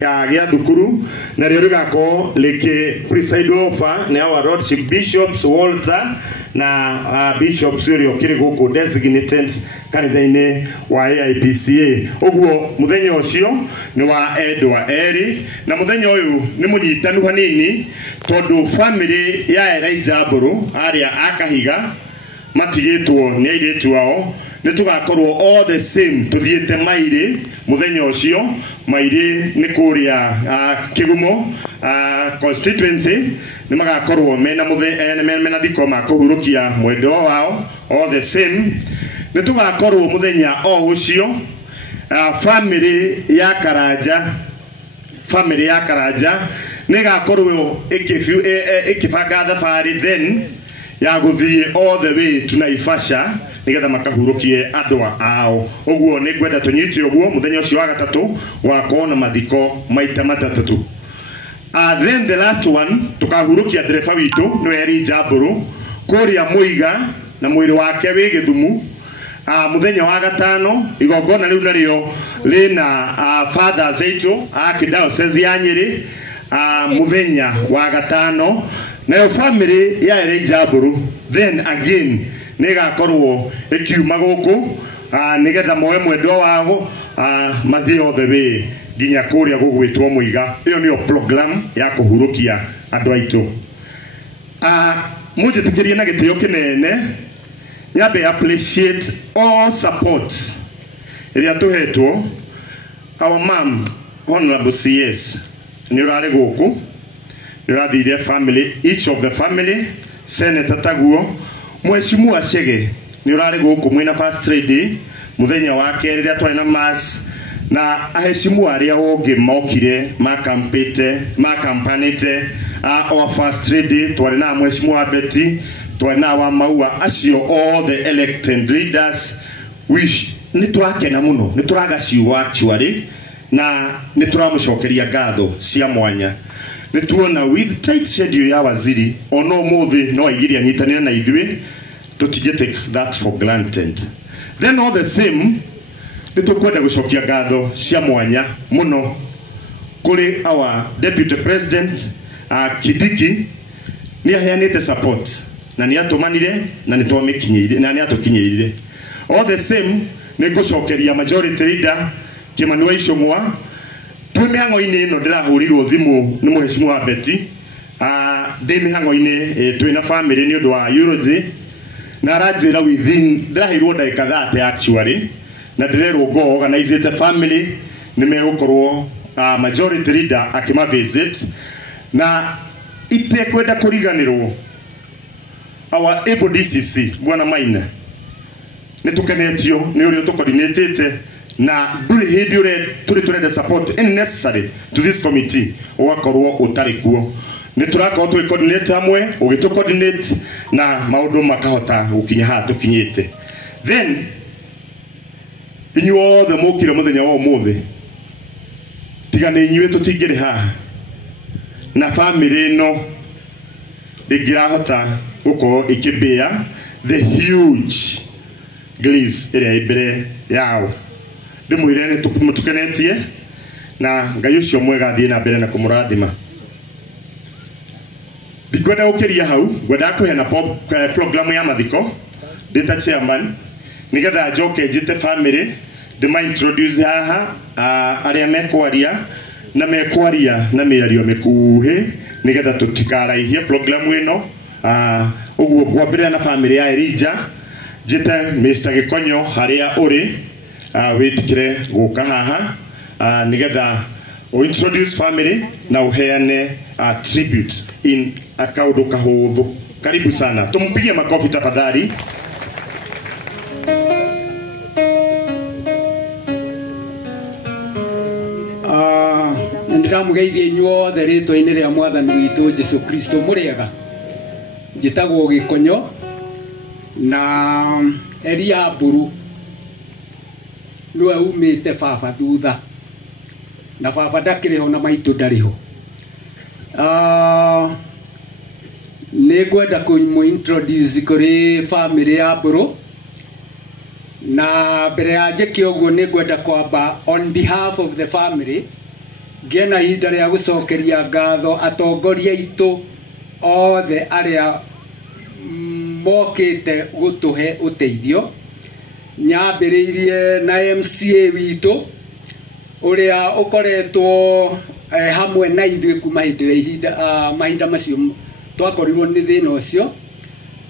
ya thukuru na rero gako leke preside over na our lordship bishops Walter na bishops uri kiri guku designated kanitha-ini wa AIPCA ogwo muthenya ucio ni wa Edwa Eri na muthenya uyu ni munyitanu hanini tondu family ya Elijah Mburu aria akahiga matigitwo ni airetu wao ni tugakorwo all the same tuthiete maire muthenya ucio maire ni kuria Kigumo constituency ni magakorwo mena thiko makuhurukia mwendo wao all the same ni tugakorwo muthenya o ucio family ya Karanja ni gakorwo ikibanga thabari then ya guthie all the way to Naivasha nigetha makahurukie andwa ao ogwo ni gwenda tunyiti ogwo muthenya ucio wa gatatu wa kona mathiko maita matatu then the last one tukahurukia dereva witu no Elijah Mburu kuria Muiga na mwiri wake wi Githumu muthenya wa gatano igongona riu nario lina Father Zaito Archdiocese ya Nyeri muthenya wa gatano na family ya Elijah Mburu then again nega korwo ikiuma guku nigetha moe mwendo wao mathie all the way ginya kuria gugwitwo Muiga iyo niyo program ya kuhurukia andu aitu mujitikirie na gitio kinene nyabe appreciate all support iria tuhetwo our mom honorable CS ni urare guku the family, each of the family, Senator Taguo, Mheshimiwa Chege, ni urare guku mwina first lady, muthenya wake riria twaina mass na aheshimiwa aria onge mokire makampanite our first lady twari na Mheshimiwa Betty, twari na wa Maua acio all the elected leaders wish ni turakena muno ni turaga ciwa actually na ni turamucokeria ngatho cia mwanya nituona with tight schedule ya waziri ono muthi no aigiri anyitanira na ithui tutige take that for granted then all the same nitukwenda gucokia ngatho cia mwanya muno kuri our deputy president Kidiki ni aheanite support na ni atumanire na nitwamekinyire na ni atukinyire all the same ni gucokeria majority leader Kimani Icung'wa tume hango-ini ino ndirahurirwo thimu ni Mheshimiwa Betty ndi mihango-ini twina family ni undu wa eulogy na aranjira within ndirahirwo ndagika 30 actually na ndirerwo go organize family ni megukorwo majority leader akima visit na itekwenda kuriganirwo our able DCC bwana Maina ni tukenetio ni uri tukoordinatete na duri hindi ure turi support in necessary to this committee wakorwo utari kuo ni turako tu coordinate amwe ugitu coordinate na maundu makahota gukinya ha tukinyite then inyu all the mukire muthenya wa umuthi tigane inywe tutingire ha na family no igirahota uko ikibia the huge griefs ere ibere yao ndimwire ni tumutukenetie na Ngai ucio mwega thie na mbere na kumurathima ndikwenda ukiria hau gwenda kuhena program ya mathiko data chairman nigetha njoke njite family ndima introduce haha aria mekwaria na miario mikuhe nigetha tutikaraihie program ino ugwo gwambira na family ya Elijah njite Mr. Gikonyo haria uri witikire guka haha nigetha introduce family na uheane tribute in akaudo kahudhu. Karibu sana, tumpigie makofi tafadhali. Ndiramugeithia inyuo the ritwa-ini ria mwathani witu Jesu Kristo muriega njitagwo Gikonyo na Elijah Mburu niwe umite baba thutha na baba ndakiriho na maitu ndariho ni gwenda kumu introduce kuri family ya Mburu na mbere ya njiki ogwo ni gwenda kwamba on behalf of the family ngena ihinda rĩa gũcokeria ngatho atongoria itũ othe arĩa mokĩte gũtũhe ũteithio, nyambĩrĩirie na MCA witũ ũrĩa ũkoretwo hamwe na ithuĩ kuma mahinda macio twakorirwo nĩ thĩna ũcio,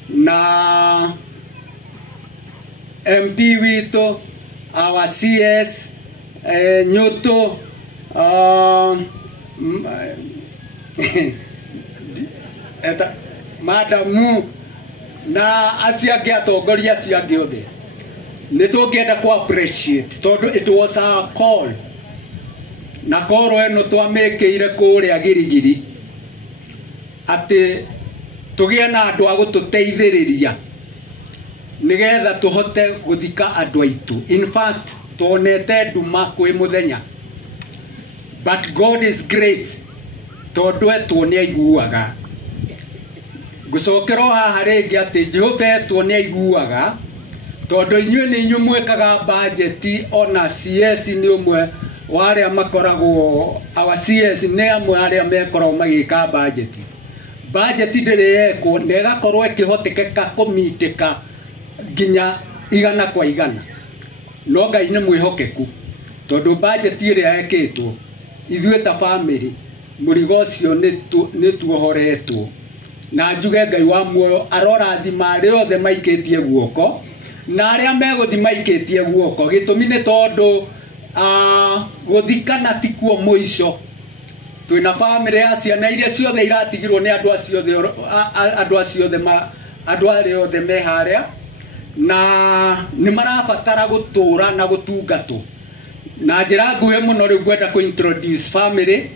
na MP witũ, our CS Nyũtũ, madamu na acio angĩ atongoria acio angĩ othe nĩ tũngĩenda ku appreciate tondũ it was our call, na koro ĩno twamĩkĩire kũrĩa Girigiri atĩ tũgĩe na andũ a gũtũteithĩrĩria nĩgetha tũhote gũthika andũ aitũ. In fact tuonete nduma kwĩ mũthenya, but God is great tondũ etwo nĩ aiguaga. Ngũcokera haha rĩngĩ atĩ Jehova etwo nĩ aiguaga tondũ inyuĩ nĩ inyuĩ mwĩkaga budget, ona CS nĩ ũmwe wa arĩa makoragwo, our CS nĩ amwe arĩa mekoragwo magĩka budget. Budget ndĩrĩ yekwo na ĩgakorwo ĩkĩhotekeka kũmitĩka nginya 100%. No Ngai nĩ mwĩhokeku tondũ budget ĩrĩa yekĩtwo ithuĩ ta family mũrigo ũcio nĩ tuohoretwo, na njuge Ngai wa muoyo arorathima arĩa othe maikĩtie guoko na arĩa megũthi maikĩtie guoko. Gĩtũmi nĩ tondũ gũthikana ti kuo mũico. Twĩna family ya ciana iria ciothe iratigirwo nĩ andũ arĩa othe me harĩa, na nĩ marabatara gũtũra na gũtungatwo. Na njĩra nguhĩ mũno rĩu ngwenda kũ-introduce family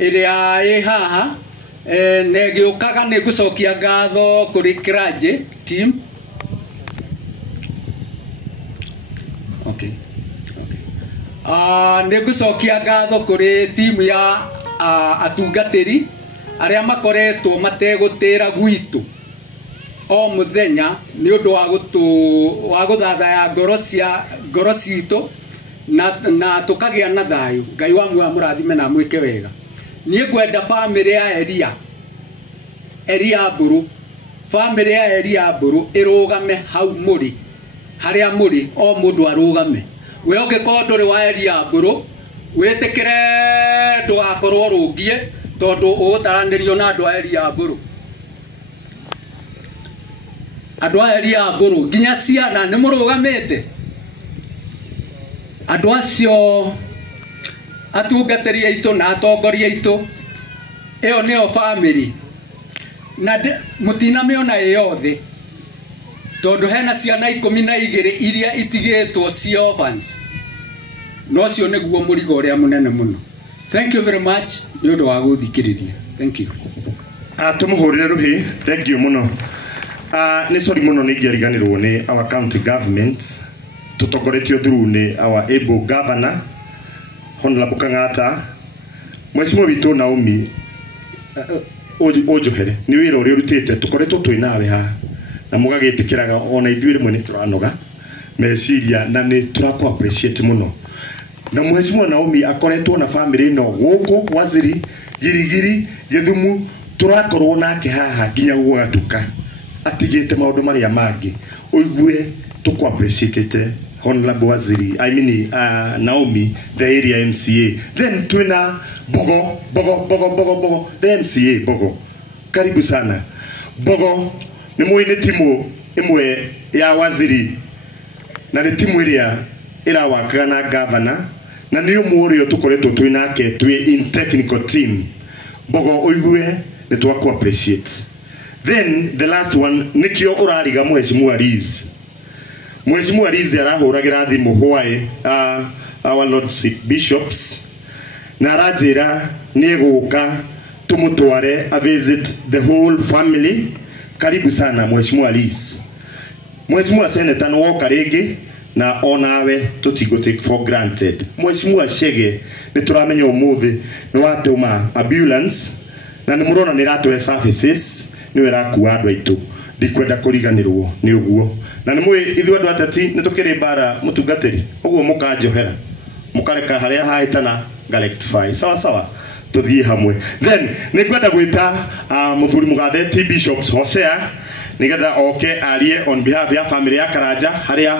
ĩrĩa ĩ haha, na ĩgĩũkaga nĩ ngũcokia ngatho kũrĩ Kĩranjĩ team. Nĩ ngũcokia ngatho kũrĩ team ya atungatĩri arĩa makoretwo mategũtĩra gwitũ o mũthenya nĩ ũndũ wa gũthathaya ngoro citũ na tũkagĩa na thayũ. Ngai wa muoyo mũrathime na mwĩke wega. Niĩ ngwenda family ya Elia Mburu, family ya Elia Mburu ĩrũgame hau mũrĩ, harĩa mũrĩ o mũndũ arũgame. We ũngĩkorwo ndũrĩ wa Elia Mburu wĩtĩkĩre ndũgakorwo rũngie tondũ ũgũtaranĩrio na andũ a Elia Mburu. Andũ a Elia Mburu nginya ciana nĩ mũrũgamĩte. Andũ acio atungatĩri aitũ na atongoria aitũ, ĩyo nĩyo family, na mũtinamĩona yothe tondũ hena ciana 12 iria itigĩtwo ci orphans. No cio nĩguo mũrigo ũrĩa mũnene mũno. Thank you very much nĩ ũndũ wa gũthikĩrĩria. Thank you. Tũmũhũrĩre rũhĩ. Thank you mũno. Nĩ sorry mũno nĩ ingĩariganĩrwo nĩ our county government tutongoretio through nĩ our able governor Honorable Kang'ata. Mheshimiwa witũ Naomi Ojohere nĩ wĩra ũrĩa ũrutĩte, tũkoretwo twĩ nawe haha na mũgagĩtĩkĩraga ona ithuĩ rĩmwe nĩ tũranoga meciria na nĩ tũrakũ appreciate mũno. Na Mheshimiwa Naomi akoretwo na family ĩno gũkũ Waziri, Girigiri, Gĩthumu, tũrakorwo nake haha nginya gũgatuka atigĩte maũndũ marĩa mangĩ. Ũigue tũkũ appreciate Honorable Waziri, Naomi, the area MCA. Then twina Bogo, the MCA Bogo. Karibu sana. Bogo ni muine timu imwe ya Waziri na ni timu ĩrĩa ĩrawakaga na governor na nĩ ũmũrĩo tũkoretwo twinake twĩ in technical team. Bogo ũigue nĩ twaku appreciate. Then the last one nikio ũrariga Mheshimiwa Riz. Mheshimiwa Riz arahũragĩra thimũ Hawaii our lordship bishops na arajĩra nĩ gũka tumũtware a visit the whole family. Karibu sana Mheshimiwa Riz. Mheshimiwa Senator no woka rĩngĩ na onawe tutigo take for granted. Mheshimiwa Chege nĩ tũramenya ũmũthĩ nĩ watũma ambulance na nĩ mũrona nĩ ratũhe services nĩ wĩrakuwa andũ aitũ. Ndikwenda kũriganĩrwo nĩ ũguo. Na nĩ mwĩ ithuĩ andũ ateti nĩ tũkĩrĩ mbara mũtungatĩri. Ũguo mũkanjohera. Mũkareka harĩa hahĩtana garectify sawa sawa tuthie hamwe then nigwenda gwita muthuri mugathe T Bishops Hosea nigetha oke arie on behalf ya family ya Karanja haria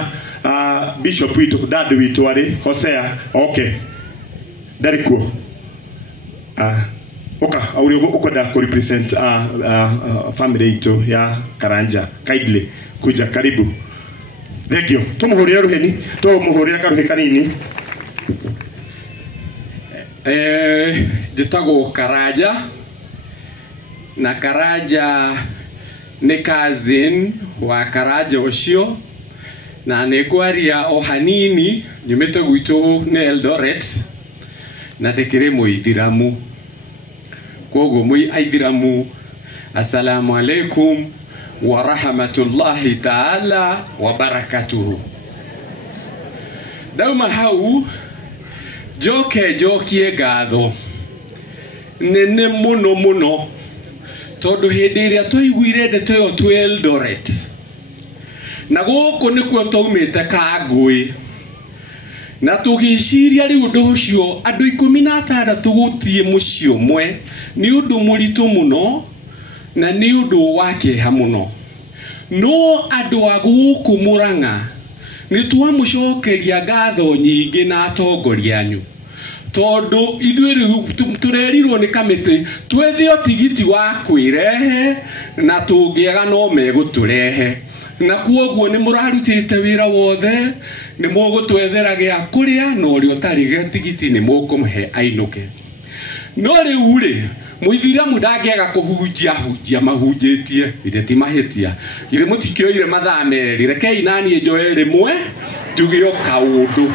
bishop witu dad witu ari Hosea okay darikuo oka auri ukoda ko represent family itu ya Karanja kindly kuja karibu thegio tumuhurira ruheni tumuhurira karuhe kanini jitago Karanja na Karanja ni cousin wa Karanja ucio na negwaria o hanini nyumete gwitu ne Eldoret na dekire muithiramu kogo mui aithiramu assalamu alaikum wa rahmatullahi ta'ala wa barakatuhu dauma hau jokie gatho nene muno tondu hindi iria twaiguire ndeto yo twi Eldoret na guku nikuo taumite Kangui na tugiciria ri undu ucio andu 16 guthie muci umwe ni undu muritu muno na ni undu wake hamuno no andu aguku Murang'a ni twamucokeria gatho nyingi na atongoria anyu tondu ithuĩ turerirwo ni kamiti twethio tigiti wa kwirehe na tungiega no meguturehe na kuoguo ni murarutite wira wothe ni mugutwethera gya kuria no ri utari ge tigiti ni mukumuhe ainuke no riu ri muithiramu ndangega kuhunjia mahunjitie ire ti mahitia ire mutikioire mathaa merĩ rekei nani njoe rimwe tugio kaundu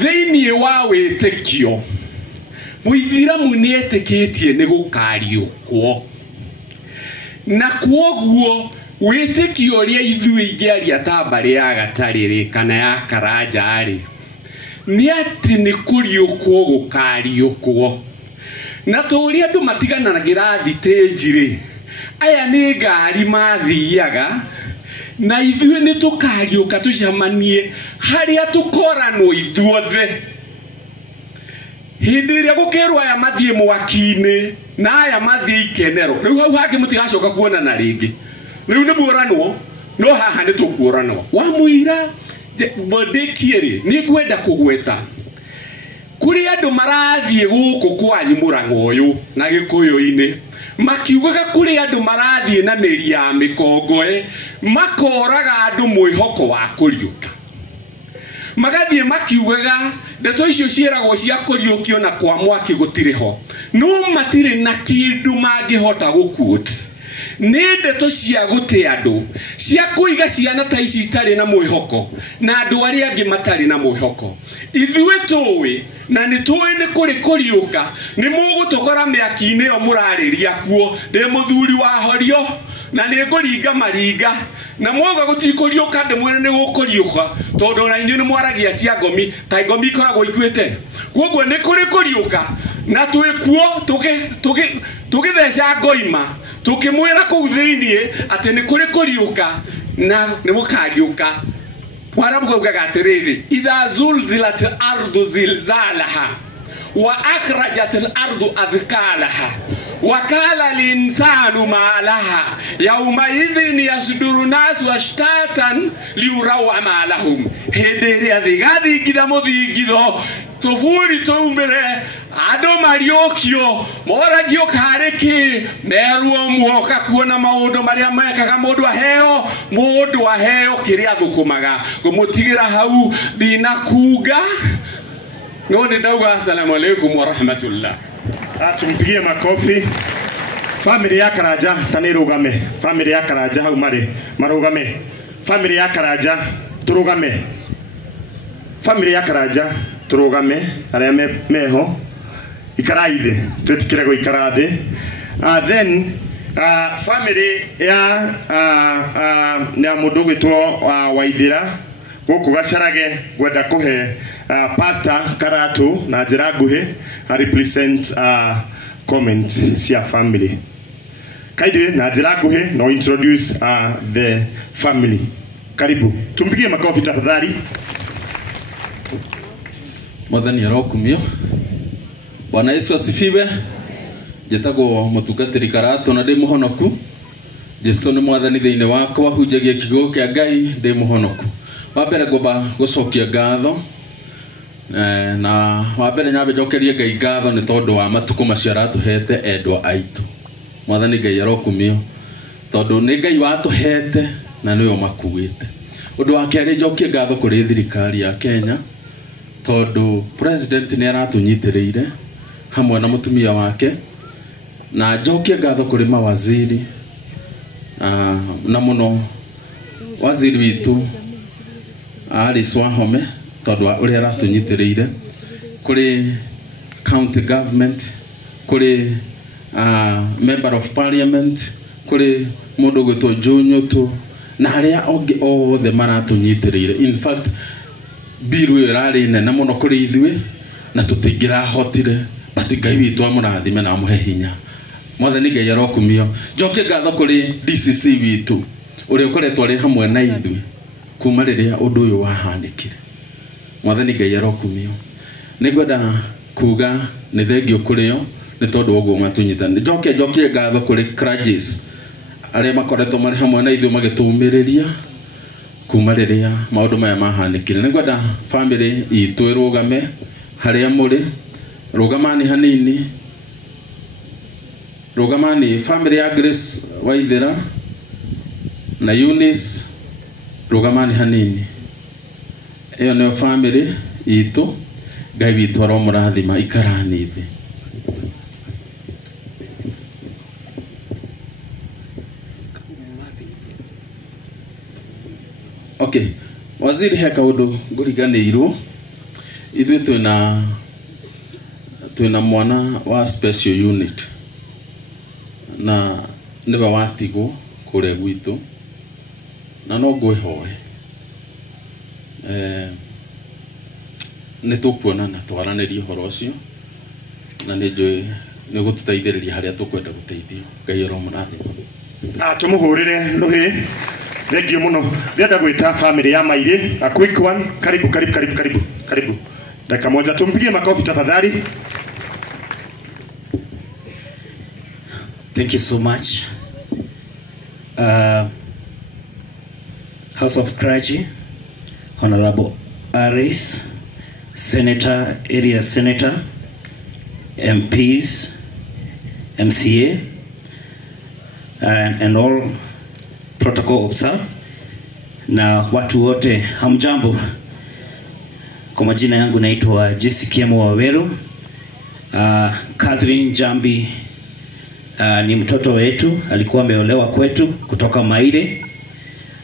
thĩinĩ wa wĩtĩkio muithiramu ni etikitie ni gukariũkwo na kuoguo wĩtĩkio ria ithuĩ ingĩaria ta mbarĩ ya Gatarĩ kana ya Karanja ari ni ati ni kuriũkwo gukariũkwo na tũria andũ matiganagĩra thitĩnji aya ni ngari mathiaga na ithuĩ ni tukariũka tucemanie haria tukoranwo ithuothe hindi ĩrĩa gũkĩrwo aya mathie mwaki-inĩ na aya mathie ikenero rĩu hau hangĩ mũtigacoka kuonana rĩngĩ rĩu nĩ muoranwo no haha nĩ tũkuoranwo wa mũira bondekiere ni ngwenda kugweta kuri andu marathie guku kwanyu Murang'a uyu na Gikuyu-ini makiugaga kuri andu marathie na meri ya mikongoe makoraga andu mwihoko wa kuriuka magathie makiugaga ndeto icio ciaragwo cia kuriukio na kwa mwaki gutiriho no matire na kindu mangihota gukuot ni ndeto cia gute andu cia kuiga ciana ta ici itari na mwihoko na andu aria angi matari na mwihoko ithuĩ tuwi na ni tuwi ni kuri kuriuka ni mugutokora miaki-ini yo murariria kuo ndi muthuri wa horio na ni nguringa maringa na mwoga gutikuriuka ndi mwene ni gukuriuka tondu na inyu ni mwaragia cia ngomi ta ngomi ikoragwo ikuite koguo ni kuri kuriuka na twikuo tugitheca ngoima tukimwira kuu thiini ati ni kuri kuriuka na ni mukariuka warabu kugaga atiriri idha zulzilat al-ardu zilzalaha wa akhrajat al-ardu adhkalaha wa qala al-insanu ma laha yawma idhin yasduru nasu ashtatan liuraw amalahum hedere athigadi gida muthingitho tufuri tumbere ado mariokio moragio kareki meruo muoka kuona maundu maria mekaga mundu aheo kiria thukumaga gumutigira hau dina kuga no ndauga assalamu alaikum wa rahmatullah tumpigie makofi family ya Karanja tanirugame family ya Karanja hau marugame family ya Karanja turugame family ya Karanja turugame aria meho ikaraide twetikire go ikarade then family ya mundu gwitwo Waithira guku Gacarage gwenda kuhe pastor Karatu na njira nguhi represent comment cia family kaide na njira nguhi no introduce the family karibu tumpigie makofi tafadhali Mwathani arokumio. Bwana Yesu asifiwe. Njĩtagwo mũtungatĩri Karatu na ndĩ mũhonoku. Jesu nĩ mwathani thĩinĩ wakwa, hunjagia kiugo kĩa Ngai ndĩ mũhonoku. Wambere ngomba gũcokia ngatho na wambere nyambe njokerie Ngai ngatho nĩ tondũ wa matukũ macio aratũhete endwa aitũ. Mwathani Ngai arokumio tondũ nĩ Ngai watũhete na nĩwe makuĩte. Ũndũ wa kerĩ njokie ngatho kũrĩ thirikari ya Kenya tondũ president nĩ aratũnyitĩrĩire hamwe na mũtumia wake, na njokie ngatho kũrĩ mawaziri na mũno waziri witũ Alice Wahome tondũ ũrĩa aratũnyitĩrĩire, kũrĩ county government, kũrĩ member of parliament, kũrĩ mũndũ gwĩtwo Njũnyũtũ na arĩa othe maratũnyitĩrĩire. In fact bill ĩyo ĩrarĩ nene mũno kũrĩ ithuĩ na tũtingĩrahotire, but Ngai witũ amũrathime na amũhe hinya. Mwathani Ngai arokumio. Njokie ngatho kũrĩ DCC witũ ũrĩa ũkoretwo arĩ hamwe na ithuĩ kuma rĩrĩa ũndũ ũyũ wahanĩkire. Mwathani Ngai arokumio. Nĩngwenda kuga nĩ thengio kũrĩ o nĩ tondũ ũguo matũnyitanĩire. Njokie ngatho kũrĩ clergies arĩa makoretwo marĩ hamwe na ithuĩ magĩtũmĩrĩria kuma rĩrĩa maũndũ maya mahanĩkire. Nĩngwenda family itũ ĩrũgame harĩa mũrĩ. Rũgamani hanini. Rũgamani family ya Grace Waithera na Eunice, rũgamani hanini. Ĩyo nĩyo family itũ. Ngai witũ aromũrathima, ikarani thĩ. Okay, waziri he kaũndũ ngũriganĩirwo. Ithuĩ twĩna mwana wa special unit na nĩwe watigwo kũrĩa gwitũ, na no ngwĩhoe nĩ tũkuonana twaranĩrie ũhoro ũcio, na nĩ njũĩ nĩ gũtũteithĩrĩria harĩa tũkwenda gũteithio. Ngai aromũrathima. Tũmũhũrĩre rũhĩ. Thengio mũno. Ndĩrenda gwĩta family ya Mairĩ, a quick one. Karibu. Dakika moja tumpigie makofi tafadhali. Thank you so much. House of Clergy, Honorable Aris, Senator, Area Senator, MPs, MCA, and all protocol observed. Na watu wote hamjambo. Kwa majina yangu naitwa Jesse Kiemo Waweru. Catherine Jambi ni mtoto wetu, alikuwa ameolewa kwetu kutoka Maire.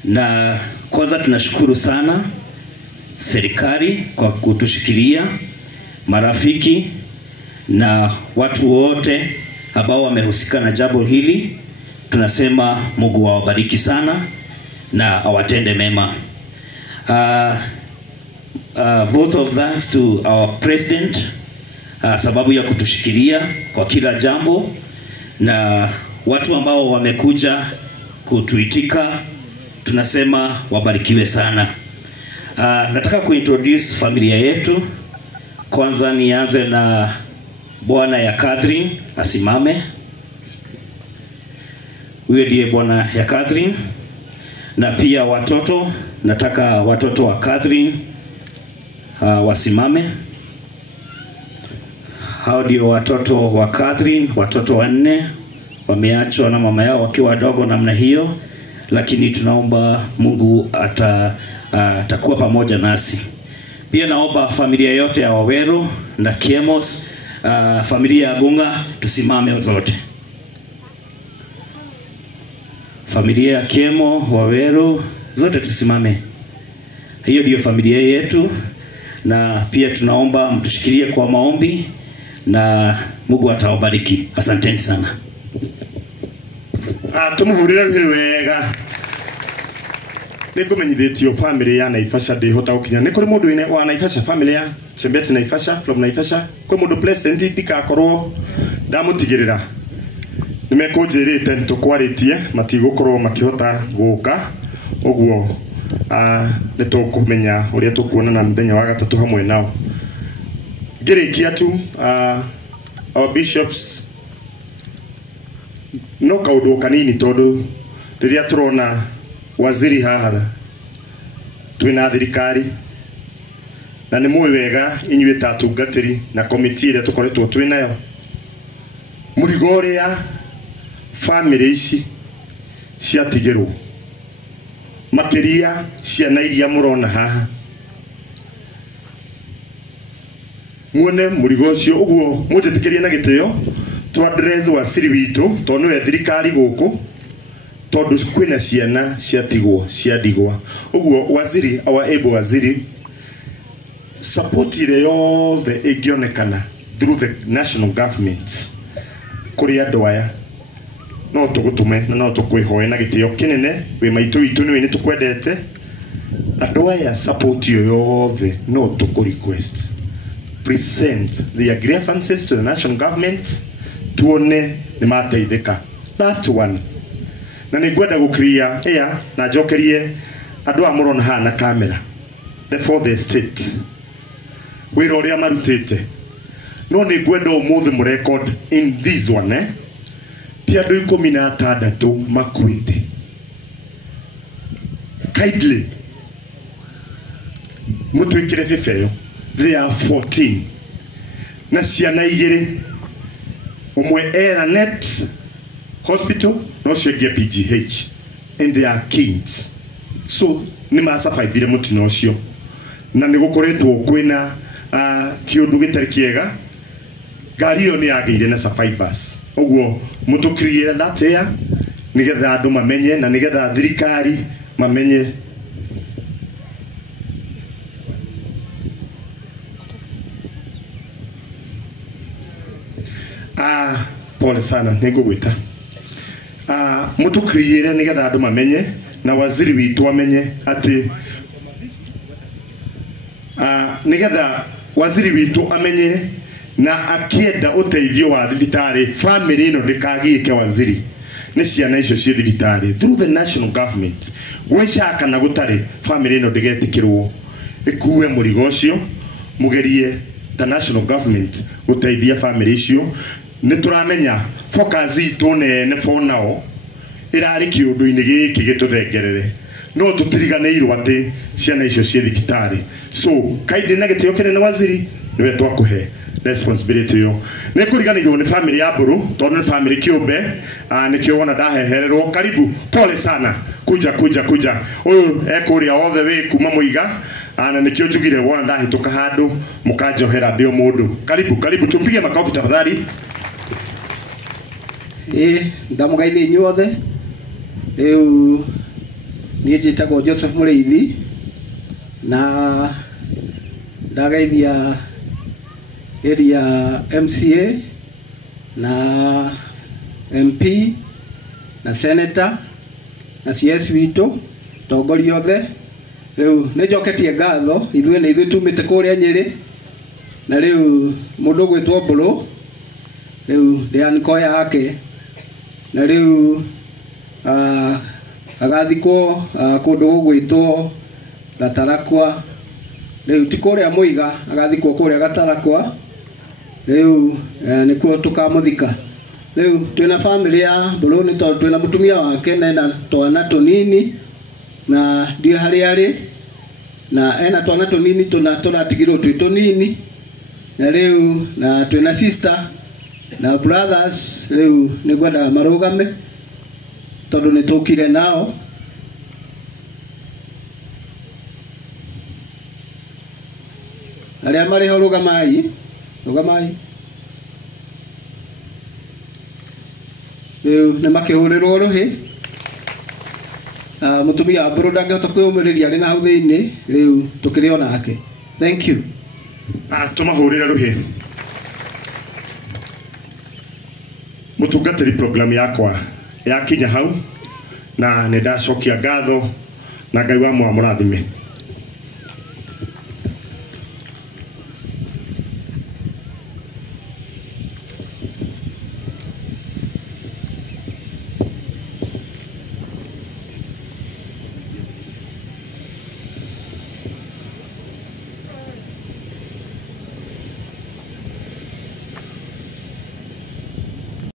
Na kwanza tunashukuru sana serikali kwa kutushikilia, marafiki na watu wote ambao wamehusika na jambo hili. Tunasema Mungu awabariki sana na awatende mema. Vote of thanks to our president sababu ya kutushikilia kwa kila jambo, na watu ambao wamekuja kutuitika tunasema wabarikiwe sana. Nataka kuintroduce familia yetu. Kwanza nianze na bwana ya Catherine, asimame. Huyo ndiye bwana ya Catherine. Na pia watoto, nataka watoto wa Catherine wasimame. Hao ndio watoto wa Catherine, watoto 4 wameachwa na mama yao wakiwa wadogo namna hiyo, lakini tunaomba Mungu atakuwa pamoja nasi. Pia naomba familia yote ya Waweru na Kiemos, familia ya Gunga, tusimame zote. Familia ya Kiemo, Waweru, zote tusimame. Hiyo ndio familia yetu, na pia tunaomba mtushikilie kwa maombi na Mungu atawabariki. Asanteni sana. Tumuhurira wega. Nĩngũmenyithĩtio family ya Naivasha ndĩhota gũkinya. Nĩ kũrĩ mũndũ wa Naivasha, family ya Chembet Naivasha, from Naivasha. Kwĩ mũndũ present ndikakorwo ndamũtigĩrĩra. Nĩmekũnjĩrĩte tũkwarĩtie matigũkorwo makĩhota gũka. Ũguo nĩtũkũmenya ũrĩa tũkuonana mũthenya wa gatatũ hamwe nao. ngirikia tu our bishops no kaundu kanini tondu riria turona waziri haha twina thirikari na nĩ mũĩ wega inyuĩ ta atungatĩri na komiti ĩrĩa tũkoretwo twĩ nayo mũrigo ũrĩa family ici ciatigĩrwo makĩria ciana iria mũrona haha muone mũrigo ũcio ũguo mũnjĩtĩkĩrie na gĩtĩo to address waziri witũ tondũ nĩwe thirikari gũkũ tondu kwina ciana ciatigwo ciadigwa uguo waziri our able waziri support ile yothe igionekana through the national government kuri andu aya no tugutume na no tukwihoe na gitio kinene we maitu itu ni tukwendete andu aya support iyo yothe no tuku request present the grievances to the national government tuone ni mateithika. Last one na nĩngwenda gũkria ĩa na njokerie andũ a mũrona haha na kamera the fourth estate wĩra ũrĩa marutĩte no nĩngwenda ũmũthĩ mũrecord in this one ti andũ 16 makuĩte kindly mũtwĩkĩre bĩbeo they are 14 na ciana 2 ũmwe Eranet hospital no shegia PGH and they are kids so ni masafaithire mutino ucio na nigukoretwo kwina kiundu gitari kiega ngari iyo ni yageire na survivors uguo mutukiriira that here nigetha andu mamenye na nigetha thirikari mamenye pole sana ningugwita mutukiriire nigetha andu mamenye na waziri witu amenye ati nigetha waziri witu amenye na akienda uteithio wa thibitari family ino ndikagiike waziri ni ciana icio cie thibitari through the national government gwicaka na gutari family ino ndigetikirwo ikuwe murigo ucio mugerie the national government guteithia family icio ni turamenya focus itu nene for now irari kiundu-ini giki gituthengerere no tutiriganĩirwo ati ciana icio cie thibitari so kaindi na gitio kinene waziri niwe twakuhe responsibility yo ne kuriganĩirwo ni family ya Mburu tondu ni family kiumbe nikio wona ndahehererwo karibu pole sana kuja uyu ekuria othe we kuma Muiga na nikio njugire wona ndahituka handu mukanjohera ndio mundu karibu tumpige makofi tafadhali ndamugaithe inyuothe riu nie njitagwo Joseph Mureithi na ndagaithia area MCA na MP na senator na CS witu tongori othe riu ne njoketie ngatho ithuĩ tumĩte kũrĩa Nyĩrĩ na riu mũndũ gwĩtwo Mburu riu ndianikoya yake na riu agathikwo kundu gugwitwo Gatarakwa riu ti kuria Muiga agathikwo kuria Gatarakwa riu nikuo tukamuthika riu twina family ya Mburu ni tondu twina mutumia wake na twana tunini na ndio hari ari na ena twana tunini tunatigirwo twi tunini na riu na twina sister na brothers riu nigwenda marugame tondu ni tukire nao aria mari ho rugamai riu ni makihurirwo ruhi mutumia wa Mburu ndangihota kwiyumiriria ari na hau thiini riu tukirio nake thank you tumahurira ruhi mutungatiri program yakwa yakinya hau na nĩ ndacokia ngatho na Ngai wa mũrathime